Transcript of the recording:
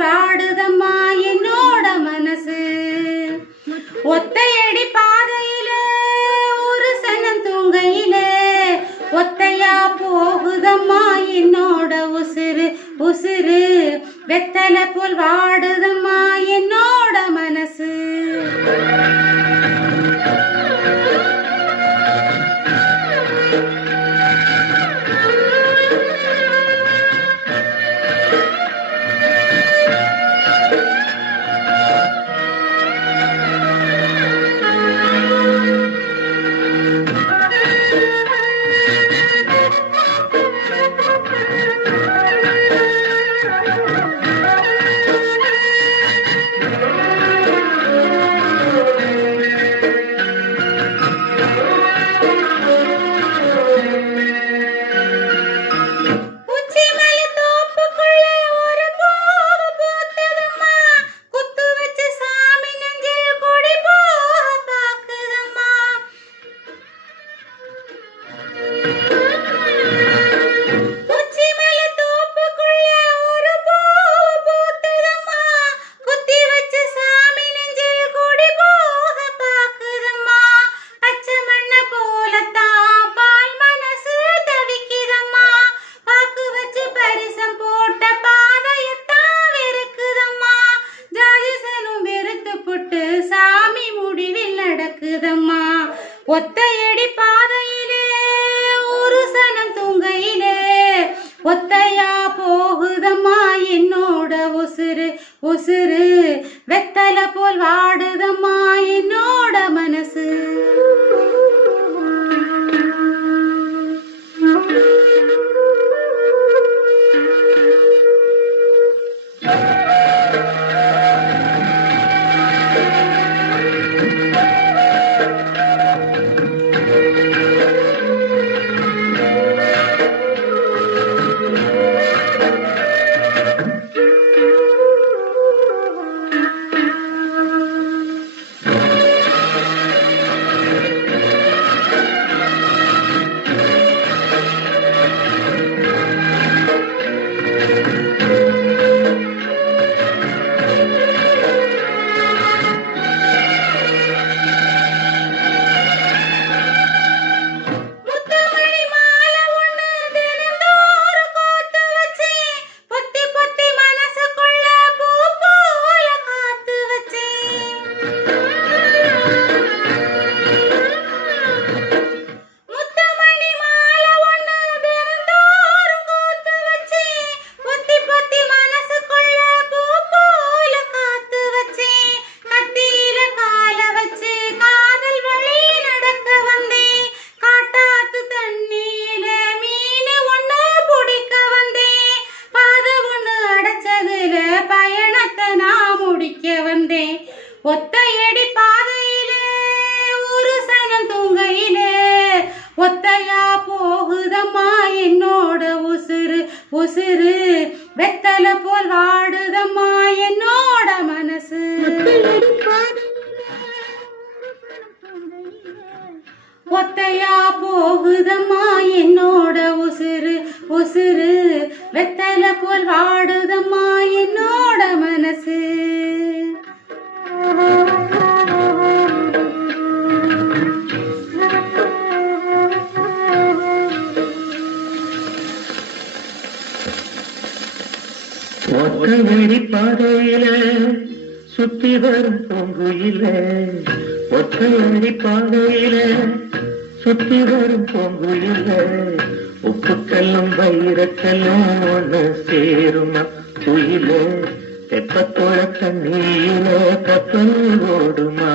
வாடுதம்மா என்னோட மனசு ஒத்தையடி பாதையில ஒரு சனம் தூங்கையில ஒத்தையா போகுதம்மா என்னோட உசுறு உசுறு வெத்தலை போல் வாடுதம்மா என்னோட மனசு ஒத்தையடி பாதையிலே ஒரு சனம் தூங்கையிலே ஒத்தையா போகுதம்மா என்னோட உசுறு உசுறு வெத்தலை போல் வாடுதம்மா என்னோட மனசு ஒத்தையடி பாதையிலே ஒரு சனம் தூங்கையிலே ஒத்தையா போகுதம்மா என்னோட உசுறு உசுறு வெத்தலை போல் வாடுதம்மா என்னோட மனசு ஒத்தையா போகுதம்மா என்னோட உசுறு உசுறு வெத்தலை போல் வாடுதம்மா என்னோட மனசு ஒத்தையடி பாதையில சுத்தி வரும் பூங்குயில ஒத்தையடி பாதையில சுத்தி வரும் பூங்குயில உப்புக்கல்லும் வைரக்கல்லும் ஒன்று சேருமா குயில தெப்பத்தோட தண்ணீர கப்பல் ஓடுமா